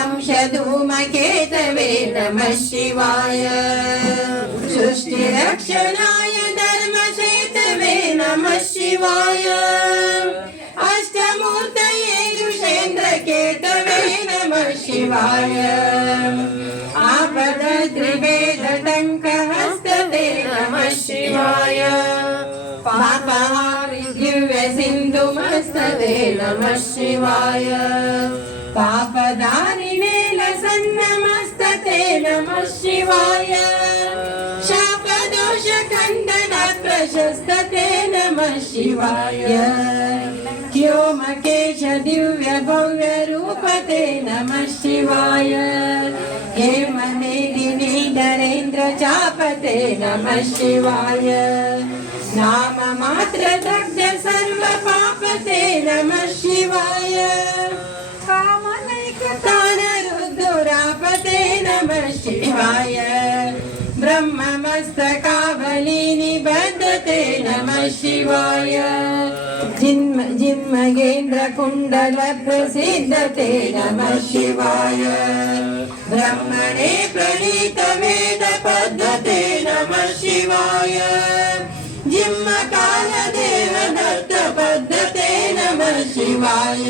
वंशधूमकेतवे नमः शिवाय सृष्टिरक्षणाय धर्मसेतवे नमः शिवाय अष्टमूर्तये ऋषेन्द्रकेतवे नमः शिवाय आपदत्रिवेदटङ्कहस्तते नमः शिवाय पापहारि दिव्यसिन्धुमस्तते नमः शिवाय पापदारिणे लसन्नमस्तते नमः शिवाय शापदोषखण्डनात् प्रशस्तते नमः शिवाय व्योमकेश दिव्य भव्य रूपते नमः शिवाय हेममेदिनी नरेन्द्र चापते नमः शिवाय नाम मात्र दग्ध सर्व शिवाय ब्रह्ममस्तकावली निबद्धते नमः शिवाय जिन्म जिन्मगेन्द्र कुण्डल प्रसिद्धते नमः शिवाय ब्रह्मणे प्रणीत वेद पद्धते नमः शिवाय जिम्मकाल देव दत्त पद्धते नमः शिवाय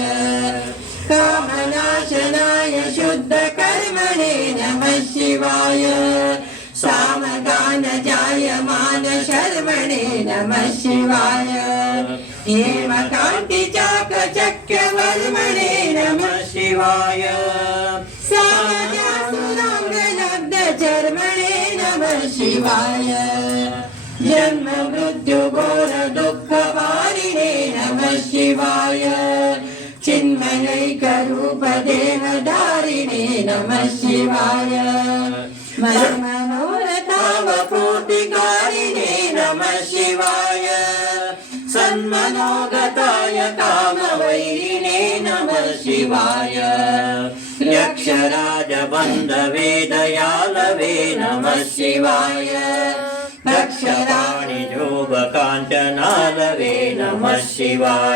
कामनाशनाय शुद्धकर्मणे नमः शिवाय। सामगानजायमान शर्मणे नमः शिवाय। हेमकान्तिचाकचक्रवर्मणे नमः शिवाय। सामजासुराङ्गलब्धचर्मणे नमः शिवाय। जन्म मृत्युघोरदो नमः शिवाय मनोरथावपूर्तिकारिणे नमः शिवाय सन्मनोगताय कामवैरिणे नमः शिवाय यक्षराजबन्धवेदयालवे नमः शिवाय दक्षपाणिजोगकाञ्चनालवे नमः शिवाय